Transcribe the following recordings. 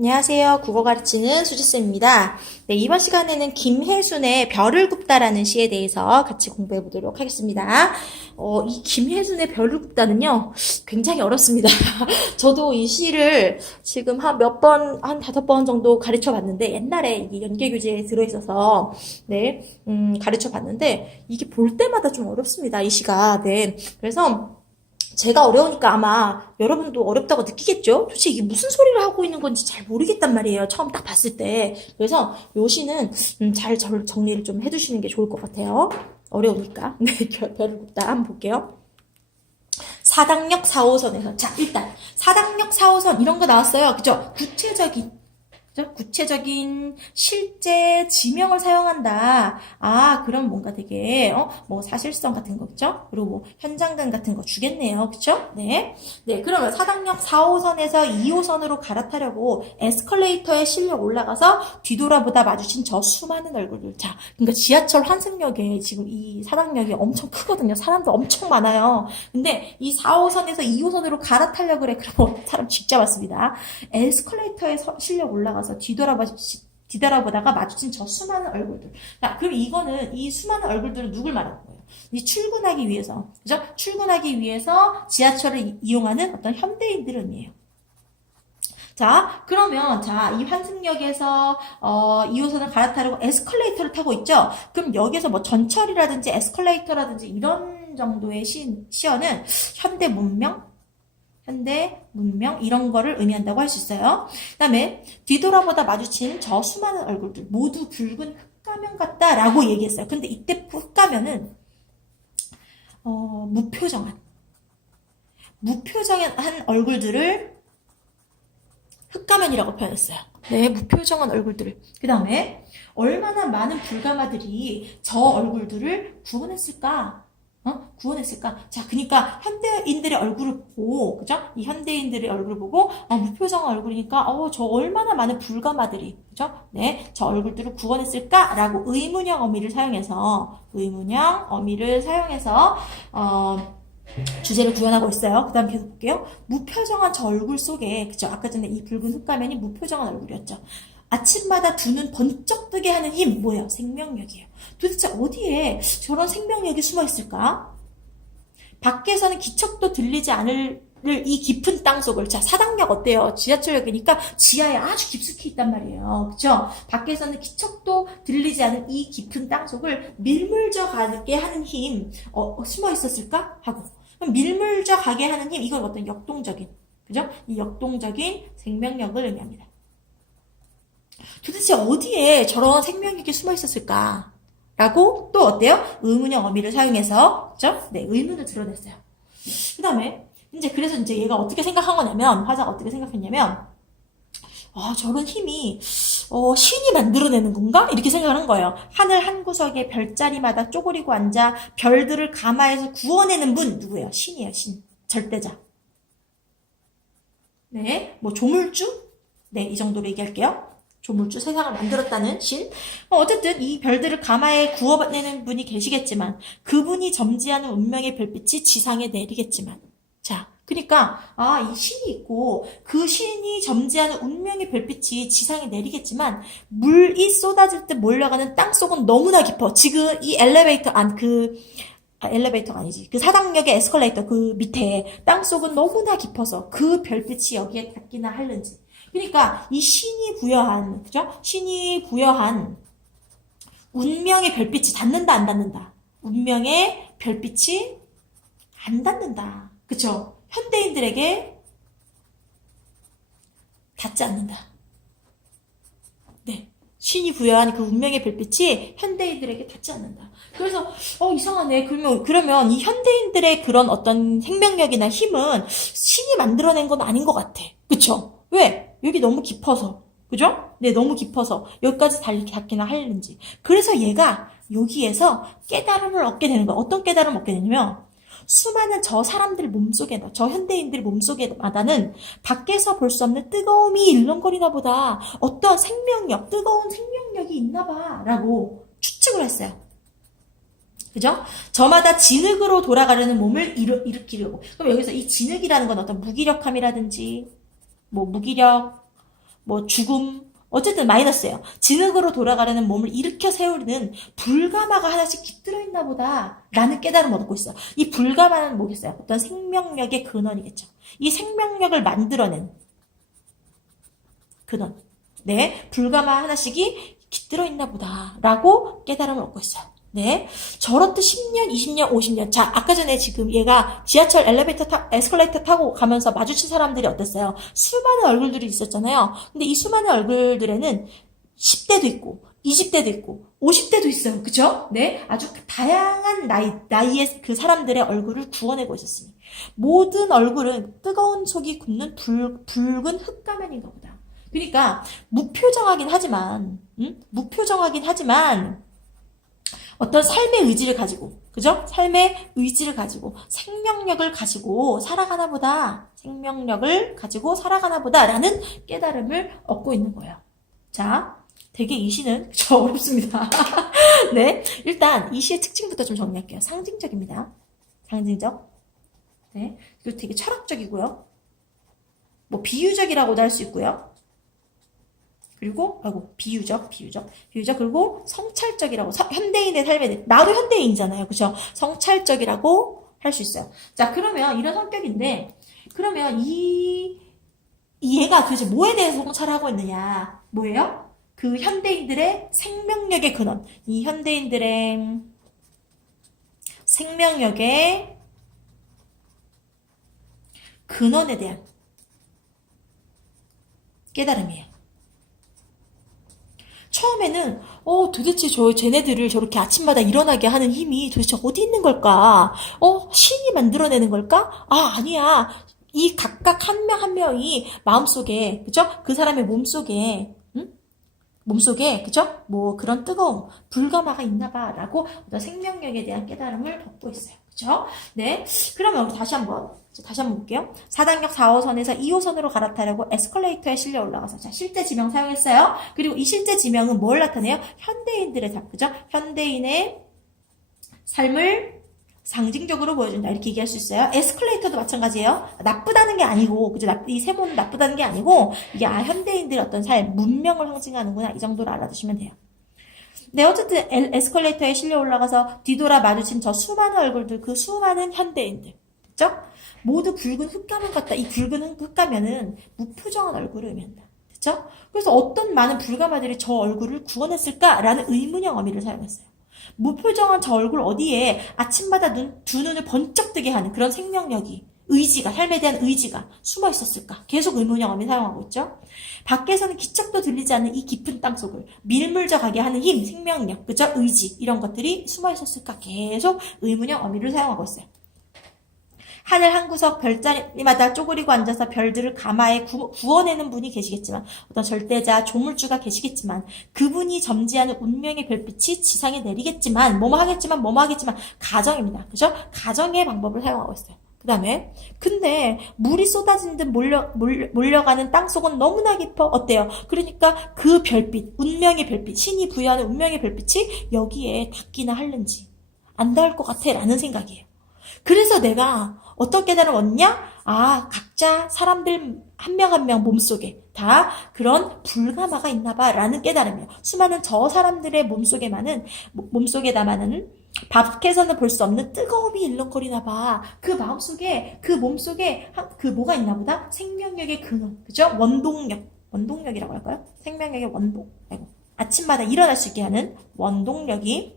안녕하세요. 국어 가르치는 수지쌤입니다. 네, 이번 시간에는 김혜순의 별을 굽다라는 시에 대해서 같이 공부해 보도록 하겠습니다. 이 김혜순의 별을 굽다는요, 굉장히 어렵습니다. 저도 이 시를 지금 한 5번 정도 가르쳐 봤는데, 옛날에 이게 연계교재에 들어있어서, 네, 가르쳐 봤는데, 이게 볼 때마다 좀 어렵습니다. 이 시가. 네. 그래서, 제가 어려우니까 아마 여러분도 어렵다고 느끼겠죠? 도대체 이게 무슨 소리를 하고 있는 건지 잘 모르겠단 말이에요. 처음 딱 봤을 때. 그래서 요 시는 잘 정리를 좀 해두시는 게 좋을 것 같아요. 어려우니까. 네, 별을 굽다 한번 볼게요. 사당역 4호선에서. 자, 일단 사당역 4호선 이런 거 나왔어요. 그죠? 구체적인 실제 지명을 사용한다. 아, 그럼 뭔가 되게 뭐 사실성 같은 거 그죠? 그리고 뭐 현장감 같은 거 주겠네요. 그죠? 네. 네, 그러면 사당역 4호선에서 2호선으로 갈아타려고 에스컬레이터에 실려 올라가서 뒤돌아보다 마주친 저 수많은 얼굴들. 자, 그러니까 지하철 환승역에 지금 이 사당역이 엄청 크거든요. 사람도 엄청 많아요. 근데 이 4호선에서 2호선으로 갈아타려고 그래. 그럼 사람 진짜 많습니다. 에스컬레이터에 실려 올라가서 뒤돌아보다가 마주친 저 수많은 얼굴들. 자, 그럼 이 수많은 얼굴들은 누굴 말하는 거예요? 이 출근하기 위해서, 그죠? 출근하기 위해서 지하철을 이용하는 어떤 현대인들을 의미해요. 자, 그러면, 이 환승역에서, 2호선을 갈아타려고 에스컬레이터를 타고 있죠? 그럼 여기서 뭐 전철이라든지 에스컬레이터라든지 이런 정도의 시어는 현대 문명 이런 거를 의미한다고 할 수 있어요. 그 다음에 뒤돌아보다 마주친 저 수많은 얼굴들 모두 붉은 흙가면 같다라고 얘기했어요. 근데 이때 흙가면은 무표정한 얼굴들을 흙가면이라고 표현했어요. 네, 무표정한 얼굴들을. 그 다음에 얼마나 많은 불가마들이 저 얼굴들을 구원했을까? 자, 그러니까 현대인들의 얼굴을 보고, 그죠? 이 현대인들의 얼굴을 보고, 무표정한 얼굴이니까, 저 얼마나 많은 불가마들이, 그죠? 네, 저 얼굴들을 구원했을까라고 의문형 어미를 사용해서, 주제를 구현하고 있어요. 그 다음 계속 볼게요. 무표정한 저 얼굴 속에, 그죠? 아까 전에 이 붉은 흙가면이 무표정한 얼굴이었죠. 아침마다 두 눈 번쩍 뜨게 하는 힘, 뭐예요? 생명력이에요. 도대체 어디에 저런 생명력이 숨어 있을까? 밖에서는 기척도 들리지 않을 이 깊은 땅속을. 자, 사당역 어때요? 지하철역이니까 지하에 아주 깊숙이 있단 말이에요. 그쵸? 밖에서는 기척도 들리지 않은 이 깊은 땅속을 밀물져 가게 하는 힘, 숨어 있었을까? 하고. 그럼 밀물져 가게 하는 힘, 이건 어떤 역동적인, 그죠? 이 역동적인 생명력을 의미합니다. 도대체 어디에 저런 생명력이 숨어 있었을까? 라고 또 어때요? 의문형 어미를 사용해서, 그죠? 네, 의문을 드러냈어요. 그 다음에 그래서 얘가 어떻게 생각한 거냐면, 화자가 어떻게 생각했냐면, 저런 힘이 신이 만들어내는 건가? 이렇게 생각을 한 거예요. 하늘 한 구석에 별자리마다 쪼그리고 앉아 별들을 감화해서 구워내는 분 누구예요? 신이에요, 신. 절대자. 네, 뭐 조물주? 네, 이 정도로 얘기할게요. 조물주, 세상을 만들었다는 신. 어쨌든 이 별들을 감화해 구워내는 분이 계시겠지만, 그분이 점지하는 운명의 별빛이 지상에 내리겠지만, 자, 그러니까 이 신이 있고 그 신이 점지하는 운명의 별빛이 지상에 내리겠지만, 물이 쏟아질 때 몰려가는 땅속은 너무나 깊어. 지금 이 엘리베이터가 아니지. 그 사당역의 에스컬레이터 그 밑에 땅속은 너무나 깊어서 그 별빛이 여기에 닿기나 할는지. 그러니까 이 신이 부여한, 그죠? 신이 부여한 운명의 별빛이 닿는다, 안 닿는다? 운명의 별빛이 안 닿는다. 그쵸? 현대인들에게 닿지 않는다. 네. 신이 부여한 그 운명의 별빛이 현대인들에게 닿지 않는다. 그래서 이상하네. 그러면 이 현대인들의 그런 어떤 생명력이나 힘은 신이 만들어낸 건 아닌 것 같아. 그쵸? 왜? 여기 너무 깊어서. 그죠? 네, 너무 깊어서 여기까지 닿기나 하는지. 그래서 얘가 여기에서 깨달음을 얻게 되는 거야. 어떤 깨달음을 얻게 되냐면, 수많은 저 현대인들 몸속에마다는 밖에서 볼 수 없는 뜨거움이 일렁거리나 보다. 어떤 뜨거운 생명력이 있나 봐. 라고 추측을 했어요. 그죠? 저마다 진흙으로 돌아가려는 몸을 일으키려고. 그럼 여기서 이 진흙이라는 건 어떤 무기력함이라든지, 뭐 죽음, 어쨌든 마이너스예요. 진흙으로 돌아가려는 몸을 일으켜 세우는 불가마가 하나씩 깃들어 있나 보다 라는 깨달음을 얻고 있어요. 이 불가마는 뭐겠어요? 어떤 생명력의 근원이겠죠. 이 생명력을 만들어낸 근원. 네, 불가마 하나씩이 깃들어 있나 보다 라고 깨달음을 얻고 있어요. 네, 저렇듯 10년, 20년, 50년. 자, 아까 전에 지금 얘가 지하철 에스컬레이터 타고 가면서 마주친 사람들이 어땠어요? 수많은 얼굴들이 있었잖아요. 근데 이 수많은 얼굴들에는 10대도 있고, 20대도 있고, 50대도 있어요. 그죠? 네, 아주 다양한 나이의 그 사람들의 얼굴을 구워내고 있었으니. 모든 얼굴은 뜨거운 속이 굽는 붉은 흙가면인가 보다. 그러니까, 무표정하긴 하지만, 어떤 삶의 의지를 가지고, 그죠? 삶의 의지를 가지고, 생명력을 가지고 살아가나 보다. 생명력을 가지고 살아가나 보다. 라는 깨달음을 얻고 있는 거예요. 자, 되게 이 시는 저 어렵습니다. 네. 일단, 이 시의 특징부터 좀 정리할게요. 상징적입니다. 상징적. 네. 그리고 되게 철학적이고요. 뭐, 비유적이라고도 할 수 있고요. 그리고 비유적, 그리고 성찰적이라고, 현대인의 삶에, 나도 현대인이잖아요. 그죠? 성찰적이라고 할 수 있어요. 자, 그러면 이런 성격인데, 그러면 얘가 도대체 뭐에 대해서 성찰을 하고 있느냐? 뭐예요? 그 현대인들의 생명력의 근원. 이 현대인들의 생명력의 근원에 대한 깨달음이에요. 처음에는 도대체 쟤네들을 저렇게 아침마다 일어나게 하는 힘이 도대체 어디 있는 걸까? 신이 만들어내는 걸까? 아니야. 이 각각 한 명 한 명이 마음속에, 그죠? 그 사람의 몸속에, 그죠? 뭐 그런 뜨거움, 불가마가 있나 봐 라고 어떤 생명력에 대한 깨달음을 얻고 있어요. 그죠? 네. 그러면 우리 다시 한번 볼게요. 4당역 4호선에서 2호선으로 갈아타려고 에스컬레이터에 실려 올라가서, 자, 실제 지명 사용했어요. 그리고 이 실제 지명은 뭘 나타내요? 현대인들의 삶, 그죠? 현대인의 삶을 상징적으로 보여준다. 이렇게 얘기할 수 있어요. 에스컬레이터도 마찬가지예요. 나쁘다는 게 아니고, 그죠? 이 세모는 나쁘다는 게 아니고, 이게 현대인들의 어떤 삶, 문명을 상징하는구나. 이 정도로 알아두시면 돼요. 네, 어쨌든 에스컬레이터에 실려 올라가서 뒤돌아 마주친 저 수많은 얼굴들, 그 수많은 현대인들. 그죠? 모두 붉은 흙가면 같다. 이 붉은 흙가면은 무표정한 얼굴을 의미한다. 그죠? 그래서 어떤 많은 불가마들이 저 얼굴을 구원했을까라는 의문형 어미를 사용했어요. 무표정한 저 얼굴 어디에 아침마다 두 눈을 번쩍 뜨게 하는 그런 생명력이, 의지가, 삶에 대한 의지가 숨어 있었을까? 계속 의문형 어미 사용하고 있죠? 밖에서는 기척도 들리지 않는 이 깊은 땅속을 밀물져 가게 하는 힘, 생명력, 그죠? 의지, 이런 것들이 숨어 있었을까? 계속 의문형 어미를 사용하고 있어요. 하늘 한 구석 별자리마다 쪼그리고 앉아서 별들을 가마에 구워내는 분이 계시겠지만, 어떤 절대자, 조물주가 계시겠지만, 그분이 점지하는 운명의 별빛이 지상에 내리겠지만, 뭐뭐 하겠지만, 가정입니다. 그죠? 가정의 방법을 사용하고 있어요. 그 다음에, 근데 물이 쏟아진 듯 몰려가는 땅속은 너무나 깊어. 어때요? 그러니까 그 별빛, 운명의 별빛, 신이 부여하는 운명의 별빛이 여기에 닿기나 하는지 안 닿을 것 같아 라는 생각이에요. 그래서 내가 어떤 깨달음을 얻냐? 각자 사람들 한 명 한 명 몸속에 다 그런 불가마가 있나 봐 라는 깨달음이에요. 수많은 저 사람들의 몸속에 담아는 밖에서는 볼 수 없는 뜨거움이 일렁거리나 봐. 그 마음속에, 그 몸속에 그 뭐가 있나 보다? 생명력의 근원. 그죠? 원동력이라고 할까요? 생명력의 원동. 아침마다 일어날 수 있게 하는 원동력이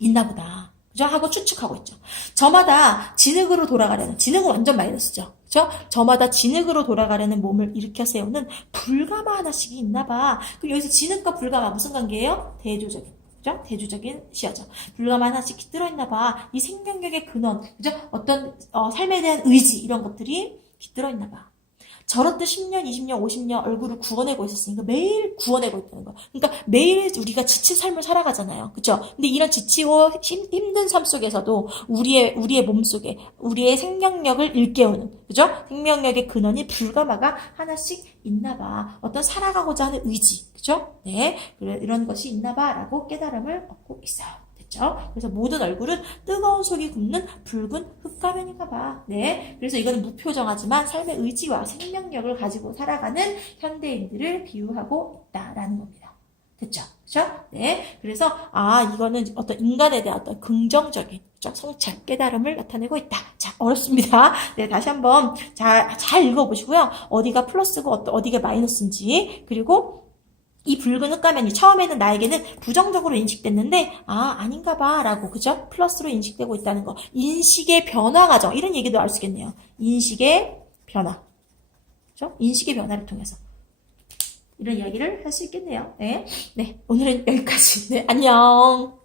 있나 보다. 그죠? 하고 추측하고 있죠. 저마다 진흙으로 돌아가려는, 진흙은 완전 마이너스죠. 그죠? 저마다 진흙으로 돌아가려는 몸을 일으켜 세우는 불가마 하나씩이 있나 봐. 그럼 여기서 진흙과 불가마 무슨 관계예요? 대조적인. 그죠? 대조적인 시야죠. 불가마 하나씩 깃들어 있나 봐. 이 생명력의 근원, 그죠? 어떤 삶에 대한 의지 이런 것들이 깃들어 있나 봐. 저렇듯 10년, 20년, 50년 얼굴을 구워내고 있었으니까 매일 구워내고 있다는 거야. 그러니까 매일 우리가 지친 삶을 살아가잖아요. 그죠? 근데 이런 지치고 힘든 삶 속에서도 우리의 몸속에 우리의 생명력을 일깨우는, 그죠? 생명력의 근원이 불가마가 하나씩 있나 봐. 어떤 살아가고자 하는 의지, 그죠? 네. 이런 것이 있나 봐. 라고 깨달음을 얻고 있어요. 되겠죠. 그래서 모든 얼굴은 뜨거운 속이 굽는 붉은 흙가면인가 봐. 네. 그래서 이거는 무표정하지만 삶의 의지와 생명력을 가지고 살아가는 현대인들을 비유하고 있다라는 겁니다. 됐죠? 그죠? 네. 그래서, 이거는 어떤 인간에 대한 어떤 긍정적인 성찰, 깨달음을 나타내고 있다. 자, 어렵습니다. 네, 다시 한번 잘 읽어보시고요. 어디가 플러스고 어디가 마이너스인지, 그리고 이 붉은 흙가면이 처음에는 나에게는 부정적으로 인식됐는데, 아닌가 봐, 라고, 그죠? 플러스로 인식되고 있다는 거. 인식의 변화 과정, 이런 얘기도 알 수 있겠네요. 인식의 변화. 그죠? 인식의 변화를 통해서. 이런 이야기를 할 수 있겠네요. 네. 네. 오늘은 여기까지. 네. 안녕.